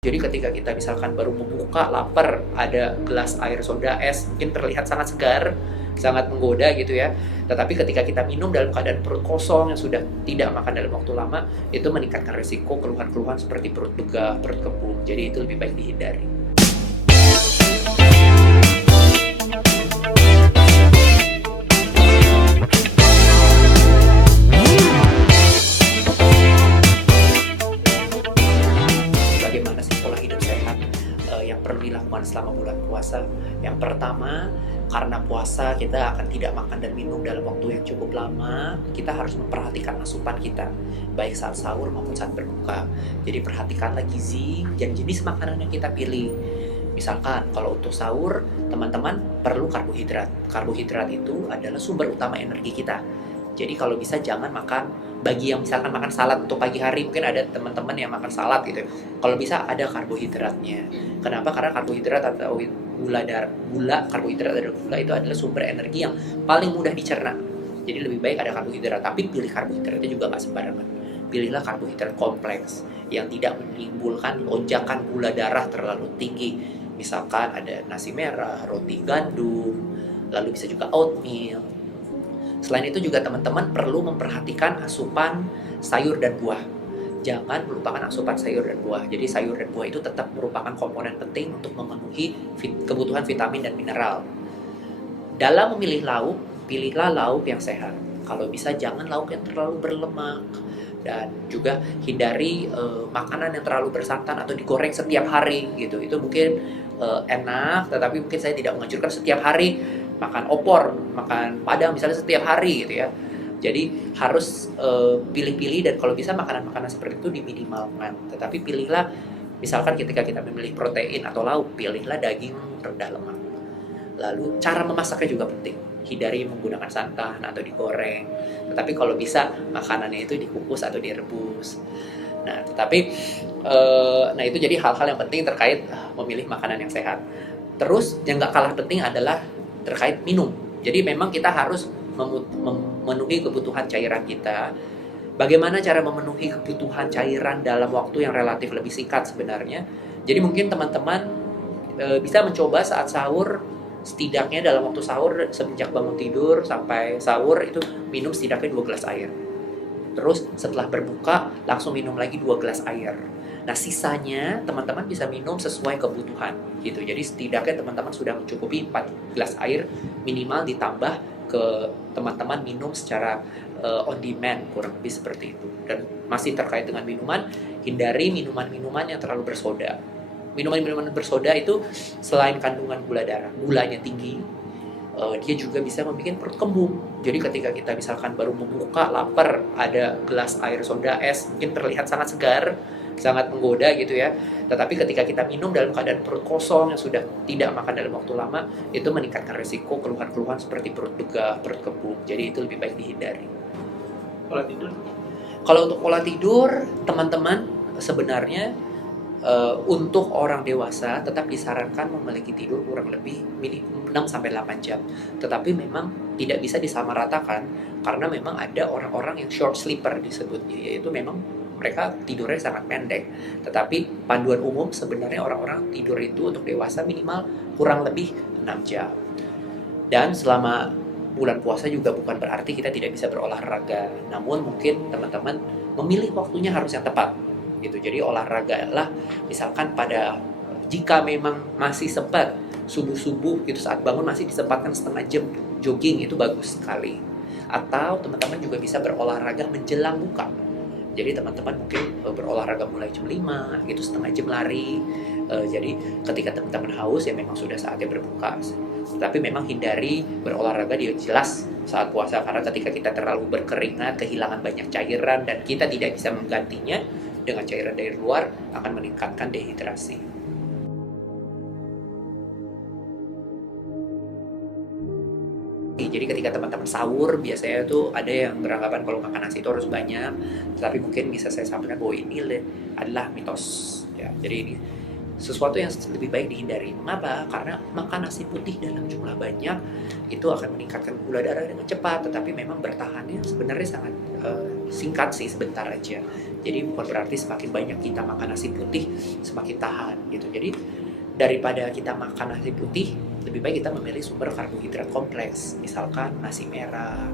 Jadi ketika kita misalkan baru membuka, lapar, ada gelas air soda es, mungkin terlihat sangat segar, sangat menggoda gitu ya. Tetapi ketika kita minum dalam keadaan perut kosong yang sudah tidak makan dalam waktu lama, itu meningkatkan risiko keluhan-keluhan seperti perut begah, perut kembung. Jadi itu lebih baik dihindari. Bagaimana sih pola hidup sehat yang perlu dilakukan selama bulan puasa? Yang pertama, karena puasa kita akan tidak makan dan minum dalam waktu yang cukup lama, kita harus memperhatikan asupan kita, baik saat sahur maupun saat berbuka. Jadi perhatikanlah gizi dan jenis makanan yang kita pilih. Misalkan kalau untuk sahur, teman-teman perlu karbohidrat. Karbohidrat itu adalah sumber utama energi kita. Jadi kalau bisa jangan makan, bagi yang misalkan makan salad untuk pagi hari, mungkin ada teman-teman yang makan salad gitu. Kalau bisa ada karbohidratnya. Kenapa? Karena karbohidrat atau karbohidrat atau gula itu adalah sumber energi yang paling mudah dicerna. Jadi lebih baik ada karbohidrat, tapi pilih karbohidratnya juga nggak sembarangan. Pilihlah karbohidrat kompleks yang tidak menimbulkan lonjakan gula darah terlalu tinggi. Misalkan ada nasi merah, roti gandum, lalu bisa juga oatmeal. Selain itu juga teman-teman perlu memperhatikan asupan sayur dan buah. Jangan melupakan asupan sayur dan buah. Jadi sayur dan buah itu tetap merupakan komponen penting untuk memenuhi kebutuhan vitamin dan mineral. Dalam memilih lauk, pilihlah lauk yang sehat. Kalau bisa jangan lauk yang terlalu berlemak. Dan juga hindari makanan yang terlalu bersantan atau digoreng setiap hari gitu. Itu mungkin enak, tetapi mungkin saya tidak menganjurkan setiap hari makan opor, makan padang misalnya setiap hari gitu ya. Jadi harus pilih-pilih, dan kalau bisa makanan-makanan seperti itu diminimalkan. Tetapi pilihlah, misalkan ketika kita memilih protein atau lauk, pilihlah daging rendah lemak. Lalu cara memasaknya juga penting. Hindari menggunakan santan atau digoreng. Tetapi kalau bisa makanannya itu dikukus atau direbus. Nah, nah itu jadi hal-hal yang penting terkait memilih makanan yang sehat. Terus yang nggak kalah penting adalah terkait minum. Jadi memang kita harus memenuhi kebutuhan cairan kita. Bagaimana cara memenuhi kebutuhan cairan dalam waktu yang relatif lebih singkat sebenarnya? Jadi mungkin teman-teman bisa mencoba saat sahur, setidaknya dalam waktu sahur, semenjak bangun tidur sampai sahur itu minum setidaknya 2 gelas air. Terus setelah berbuka langsung minum lagi 2 gelas air. Nah, sisanya teman-teman bisa minum sesuai kebutuhan gitu. Jadi setidaknya teman-teman sudah mencukupi 4 gelas air minimal, ditambah ke teman-teman minum secara on demand, kurang lebih seperti itu. Dan masih terkait dengan minuman, hindari minuman-minuman yang terlalu bersoda. Minuman-minuman bersoda itu selain kandungan gula darah, gulanya tinggi, dia juga bisa membuat perut kembung. Jadi ketika kita misalkan baru membuka, lapar, ada gelas air soda es, mungkin terlihat sangat segar, sangat menggoda gitu ya. Tetapi ketika kita minum dalam keadaan perut kosong yang sudah tidak makan dalam waktu lama, itu meningkatkan risiko keluhan-keluhan seperti perut begah, perut kembung. Jadi itu lebih baik dihindari. Pola tidur? Kalau untuk pola tidur, teman-teman sebenarnya untuk orang dewasa tetap disarankan memiliki tidur kurang lebih minimum 6-8 jam. Tetapi memang tidak bisa disamaratakan, karena memang ada orang-orang yang short sleeper disebutnya, yaitu memang mereka tidurnya sangat pendek. Tetapi panduan umum sebenarnya orang-orang tidur itu untuk dewasa minimal kurang lebih 6 jam. Dan selama bulan puasa juga bukan berarti kita tidak bisa berolahraga. Namun mungkin teman-teman memilih waktunya harus yang tepat gitu. Jadi olahraga lah, misalkan jika memang masih sempat subuh-subuh gitu, saat bangun masih disempatkan setengah jam jogging, itu bagus sekali. Atau teman-teman juga bisa berolahraga menjelang buka. Jadi teman-teman mungkin berolahraga mulai jam 5 gitu, setengah jam lari. Jadi ketika teman-teman haus ya memang sudah saatnya berbuka. Tapi memang hindari berolahraga dia jelas saat puasa, karena ketika kita terlalu berkeringat, kehilangan banyak cairan, dan kita tidak bisa menggantinya dengan cairan dari luar, akan meningkatkan dehidrasi. Jadi ketika teman-teman sahur, biasanya tuh ada yang beranggapan kalau makan nasi itu harus banyak. Tapi mungkin bisa saya sampaikan bahwa ini adalah mitos ya. Jadi ini sesuatu yang lebih baik dihindari. Mengapa? Karena makan nasi putih dalam jumlah banyak itu akan meningkatkan gula darah dengan cepat, tetapi memang bertahannya sebenarnya sangat singkat sih, sebentar aja. Jadi bukan berarti semakin banyak kita makan nasi putih semakin tahan gitu. Jadi daripada kita makan nasi putih, lebih baik kita memilih sumber karbohidrat kompleks, misalkan nasi merah,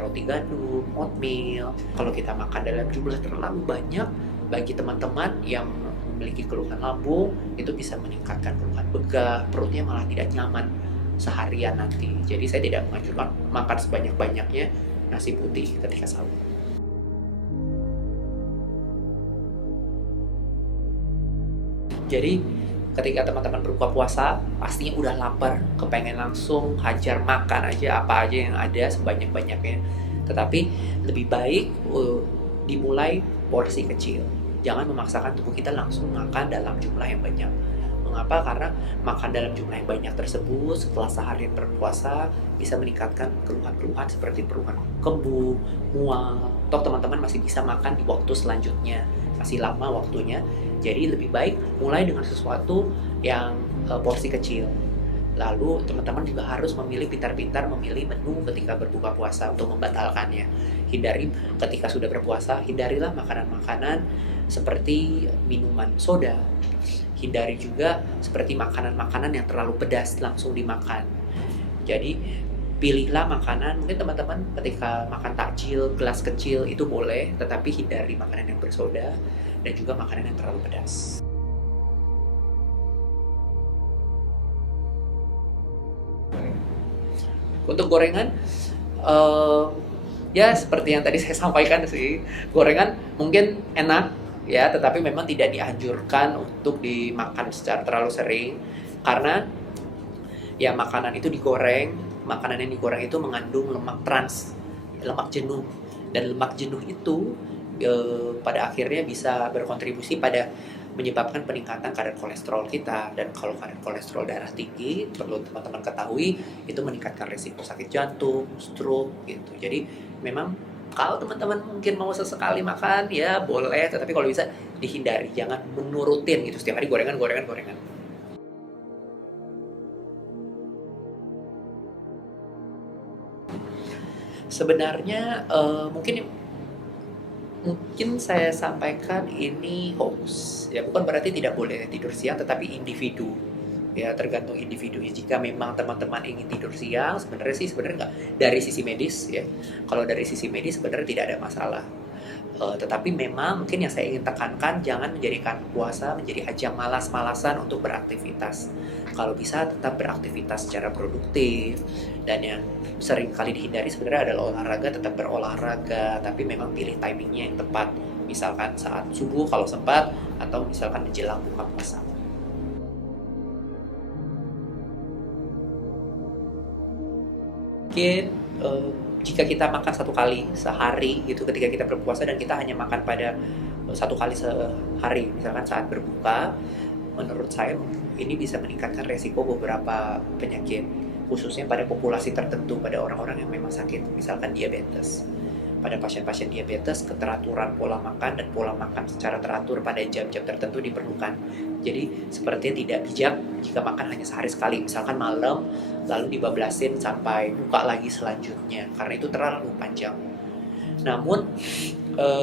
roti gandum, oatmeal. Kalau kita makan dalam jumlah terlalu banyak, bagi teman-teman yang memiliki keluhan lambung, itu bisa meningkatkan keluhan begah, perutnya malah tidak nyaman seharian nanti. Jadi saya tidak menganjurkan makan sebanyak-banyaknya nasi putih ketika sahur. Jadi ketika teman-teman berbuka puasa, pastinya udah lapar, kepengen langsung hajar makan aja apa aja yang ada sebanyak-banyaknya. Tetapi lebih baik dimulai porsi kecil. Jangan memaksakan tubuh kita langsung makan dalam jumlah yang banyak. Mengapa? Karena makan dalam jumlah yang banyak tersebut setelah seharian berpuasa bisa meningkatkan keluhan-keluhan seperti keluhan kembung, mual. Toh teman-teman masih bisa makan di waktu selanjutnya, masih lama waktunya. Jadi lebih baik mulai dengan sesuatu yang porsi kecil. Lalu teman-teman juga harus pintar-pintar memilih menu ketika berbuka puasa untuk membatalkannya. Hindari ketika sudah berpuasa, hindarilah makanan-makanan seperti minuman soda. Hindari juga seperti makanan-makanan yang terlalu pedas langsung dimakan. Jadi pilihlah makanan, mungkin teman-teman ketika makan takjil, gelas kecil itu boleh, tetapi hindari makanan yang bersoda dan juga makanan yang terlalu pedas. Untuk gorengan, ya seperti yang tadi saya sampaikan sih, gorengan mungkin enak ya, tetapi memang tidak dianjurkan untuk dimakan secara terlalu sering karena ya makanan itu digoreng, makanan yang digoreng itu mengandung lemak trans, lemak jenuh, dan lemak jenuh itu pada akhirnya bisa berkontribusi pada menyebabkan peningkatan kadar kolesterol kita, dan kalau kadar kolesterol darah tinggi perlu teman-teman ketahui itu meningkatkan risiko sakit jantung, stroke gitu. Jadi memang kalau teman-teman mungkin mau sesekali makan ya boleh, tetapi kalau bisa dihindari, jangan menurutin gitu setiap hari gorengan. Sebenarnya mungkin saya sampaikan ini hoax ya, bukan berarti tidak boleh tidur siang, tetapi individu ya, tergantung individu ya. Jika memang teman-teman ingin tidur siang, sebenarnya nggak, dari sisi medis ya, kalau dari sisi medis sebenarnya tidak ada masalah. Tetapi memang mungkin yang saya ingin tekankan, jangan menjadikan puasa menjadi ajang malas-malasan untuk beraktivitas. Kalau bisa tetap beraktivitas secara produktif, dan yang sering kali dihindari sebenarnya adalah olahraga. Tetap berolahraga, tapi memang pilih timingnya yang tepat. Misalkan saat subuh kalau sempat, atau misalkan menjelang buka puasa. Mungkin jika kita makan satu kali sehari gitu ketika kita berpuasa, dan kita hanya makan pada satu kali sehari, misalkan saat berbuka, menurut saya ini bisa meningkatkan resiko beberapa penyakit, khususnya pada populasi tertentu, pada orang-orang yang memang sakit, misalkan diabetes. Pada pasien-pasien diabetes, keteraturan pola makan dan pola makan secara teratur pada jam-jam tertentu diperlukan. Jadi sepertinya tidak bijak jika makan hanya sehari sekali, misalkan malam, lalu dibablasin sampai buka lagi selanjutnya, karena itu terlalu panjang. Namun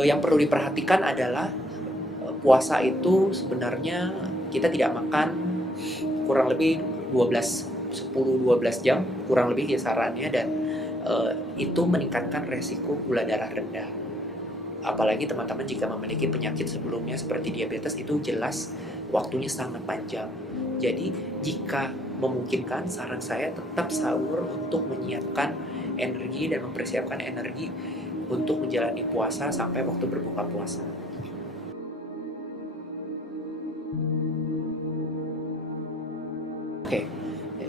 yang perlu diperhatikan adalah puasa itu sebenarnya kita tidak makan kurang lebih 10-12 jam, kurang lebih kisarannya, dan itu meningkatkan resiko gula darah rendah. Apalagi teman-teman jika memiliki penyakit sebelumnya seperti diabetes, itu jelas waktunya sangat panjang. Jadi jika memungkinkan, saran saya tetap sahur untuk menyiapkan energi dan mempersiapkan energi untuk menjalani puasa sampai waktu berbuka puasa. Oke,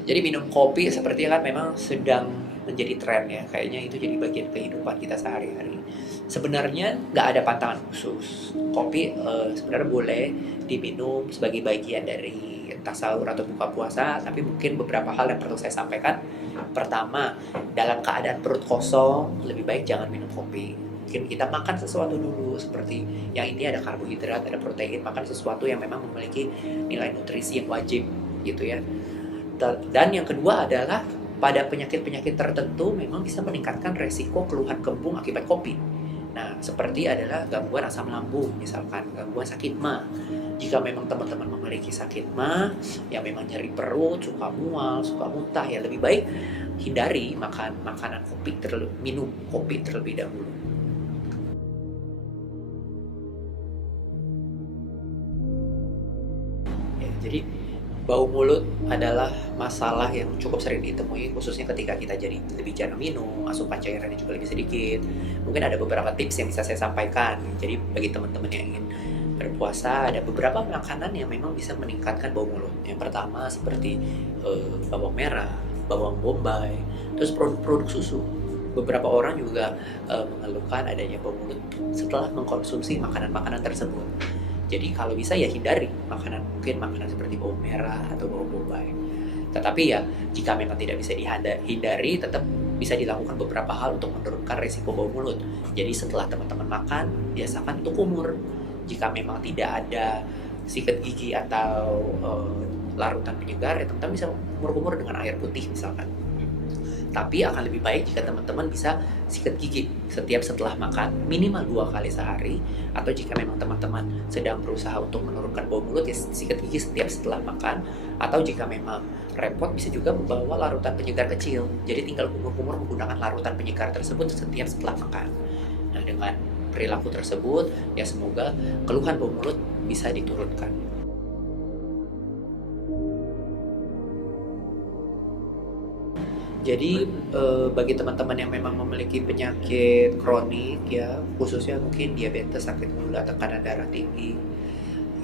jadi minum kopi sepertinya kan memang sedang menjadi tren ya, kayaknya itu jadi bagian kehidupan kita sehari-hari. Sebenarnya nggak ada pantangan khusus. Kopi sebenarnya boleh diminum sebagai bagian dari entah sahur atau buka puasa, tapi mungkin beberapa hal yang perlu saya sampaikan. Pertama, dalam keadaan perut kosong, lebih baik jangan minum kopi. mungkin kita makan sesuatu dulu, seperti yang intinya ada karbohidrat, ada protein, makan sesuatu yang memang memiliki nilai nutrisi yang wajib gitu ya. Dan yang kedua adalah pada penyakit-penyakit tertentu memang bisa meningkatkan resiko keluhan kembung akibat kopi. Nah, seperti adalah gangguan asam lambung, misalkan gangguan sakit MA. Jika memang teman-teman memiliki sakit MA, yang memang nyeri perut, suka mual, suka muntah, ya lebih baik hindari makan makanan kopi minum kopi terlebih dahulu. Ya, jadi bau mulut adalah masalah yang cukup sering ditemui, khususnya ketika kita jadi lebih jarang minum, asupan cairannya juga lebih sedikit. Mungkin ada beberapa tips yang bisa saya sampaikan. Jadi bagi teman-teman yang ingin berpuasa, ada beberapa makanan yang memang bisa meningkatkan bau mulut. Yang pertama seperti bawang merah, bawang bombay, terus produk-produk susu. Beberapa orang juga mengeluhkan adanya bau mulut setelah mengkonsumsi makanan-makanan tersebut. Jadi kalau bisa ya hindari mungkin makanan seperti bawang merah atau bawang bombay. Tetapi ya jika memang tidak bisa dihindari, tetap bisa dilakukan beberapa hal untuk menurunkan resiko bau mulut. Jadi setelah teman-teman makan, biasakan untuk kumur. Jika memang tidak ada sikat gigi atau larutan penyegar, ya teman-teman bisa kumur-kumur dengan air putih misalkan. Tapi akan lebih baik jika teman-teman bisa sikat gigi setelah makan minimal 2 kali sehari, atau jika memang teman-teman sedang berusaha untuk menurunkan bau mulut ya sikat gigi setelah makan, atau jika memang repot bisa juga membawa larutan penyegar kecil. Jadi tinggal kumur-kumur menggunakan larutan penyegar tersebut setelah makan. Nah, dengan perilaku tersebut ya semoga keluhan bau mulut bisa diturunkan. Jadi bagi teman-teman yang memang memiliki penyakit kronik ya, khususnya mungkin diabetes, sakit gula, tekanan darah tinggi,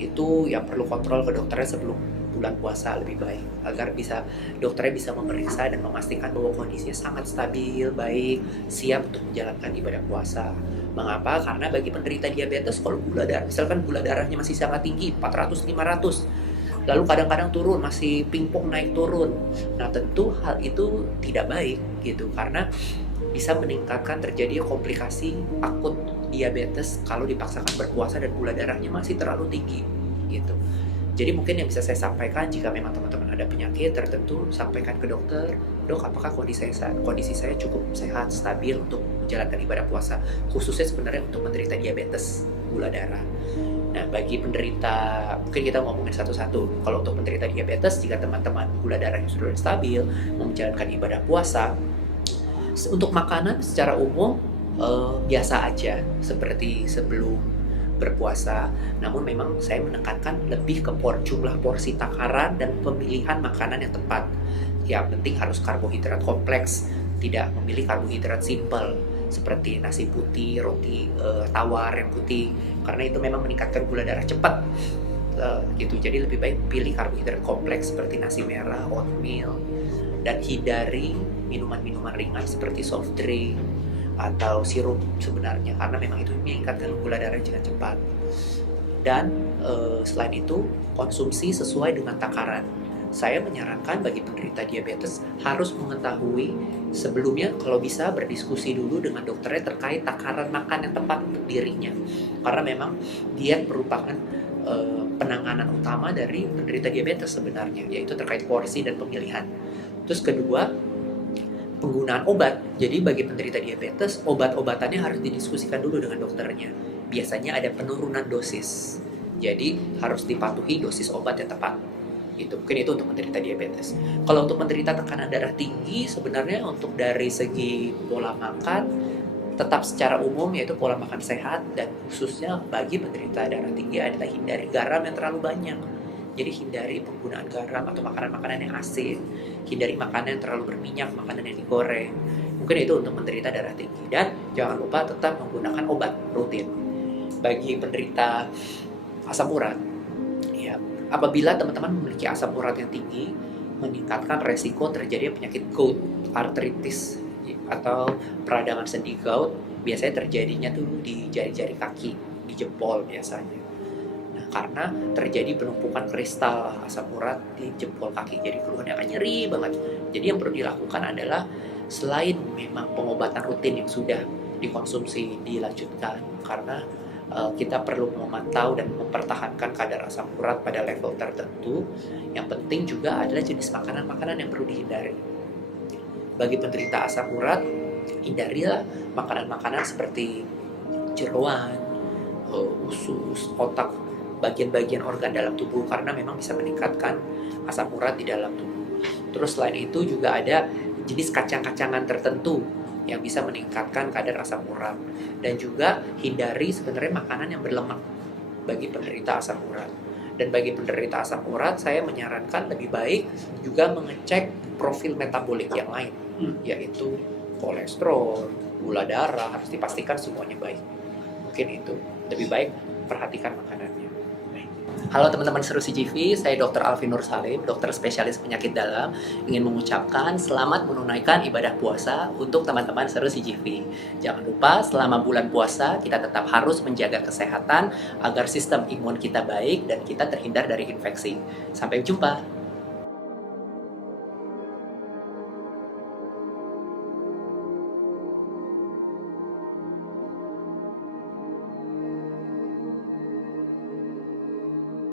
itu yang perlu kontrol ke dokternya sebelum bulan puasa lebih baik, agar dokternya bisa memeriksa dan memastikan bahwa kondisinya sangat stabil, baik, siap untuk menjalankan ibadah puasa. Mengapa? Karena bagi penderita diabetes, kalau misalkan gula darahnya masih sangat tinggi, 400-500, lalu kadang-kadang turun, masih pingpong naik turun. Nah, tentu hal itu tidak baik gitu, karena bisa meningkatkan terjadi komplikasi akut diabetes kalau dipaksakan berpuasa dan gula darahnya masih terlalu tinggi gitu. Jadi mungkin yang bisa saya sampaikan, jika memang teman-teman ada penyakit tertentu, sampaikan ke dokter, dok apakah kondisi saya cukup sehat, stabil untuk menjalankan ibadah puasa, khususnya sebenarnya untuk menderita diabetes gula darah. Nah, bagi penderita, mungkin kita ngomongin satu-satu. Kalau untuk penderita diabetes, jika teman-teman gula darahnya sudah stabil, mau menjalankan ibadah puasa, untuk makanan secara umum biasa aja, seperti sebelum berpuasa. Namun memang saya menekankan lebih ke jumlah porsi takaran dan pemilihan makanan yang tepat. Yang penting harus karbohidrat kompleks, tidak memilih karbohidrat simple seperti nasi putih, roti tawar yang putih, karena itu memang meningkatkan gula darah cepat gitu. Jadi lebih baik pilih karbohidrat kompleks seperti nasi merah, oatmeal, dan hindari minuman-minuman ringan seperti soft drink atau sirup sebenarnya, karena memang itu meningkatkan gula darah dengan cepat. Dan selain itu konsumsi sesuai dengan takaran. Saya menyarankan bagi penderita diabetes harus mengetahui sebelumnya, kalau bisa berdiskusi dulu dengan dokternya terkait takaran makan yang tepat untuk dirinya. Karena memang diet merupakan penanganan utama dari penderita diabetes sebenarnya, yaitu terkait porsi dan pemilihan. Terus kedua, penggunaan obat. Jadi bagi penderita diabetes, obat-obatannya harus didiskusikan dulu dengan dokternya. Biasanya ada penurunan dosis. Jadi harus dipatuhi dosis obat yang tepat. Mungkin itu untuk menderita diabetes. Kalau untuk menderita tekanan darah tinggi, sebenarnya untuk dari segi pola makan, tetap secara umum yaitu pola makan sehat, dan khususnya bagi penderita darah tinggi adalah hindari garam yang terlalu banyak. Jadi hindari penggunaan garam atau makanan-makanan yang asin, hindari makanan yang terlalu berminyak, makanan yang digoreng. Mungkin itu untuk menderita darah tinggi. Dan jangan lupa tetap menggunakan obat rutin. Bagi penderita asam urat, ya, apabila teman-teman memiliki asam urat yang tinggi, meningkatkan resiko terjadi penyakit gout, artritis, atau peradangan sendi gout. Biasanya terjadinya tuh di jari-jari kaki, di jempol biasanya. Nah, karena terjadi penumpukan kristal asam urat di jempol kaki, jadi keluhannya akan nyeri banget. Jadi yang perlu dilakukan adalah selain memang pengobatan rutin yang sudah dikonsumsi, dilanjutkan, karena kita perlu memantau dan mempertahankan kadar asam urat pada level tertentu. Yang penting juga adalah jenis makanan-makanan yang perlu dihindari. Bagi penderita asam urat, hindarilah makanan-makanan seperti jeroan, usus, otak, bagian-bagian organ dalam tubuh, karena memang bisa meningkatkan asam urat di dalam tubuh. Terus selain itu juga ada jenis kacang-kacangan tertentu yang bisa meningkatkan kadar asam urat. Dan juga hindari sebenarnya makanan yang berlemak bagi penderita asam urat. Dan bagi penderita asam urat, saya menyarankan lebih baik juga mengecek profil metabolik yang lain, yaitu kolesterol, gula darah, harus dipastikan semuanya baik. Mungkin itu, lebih baik perhatikan makanannya. Halo teman-teman Seru CGV, saya Dr. Alvin Nur Salim, dokter spesialis penyakit dalam, ingin mengucapkan selamat menunaikan ibadah puasa untuk teman-teman Seru CGV. Jangan lupa selama bulan puasa kita tetap harus menjaga kesehatan agar sistem imun kita baik dan kita terhindar dari infeksi. Sampai jumpa.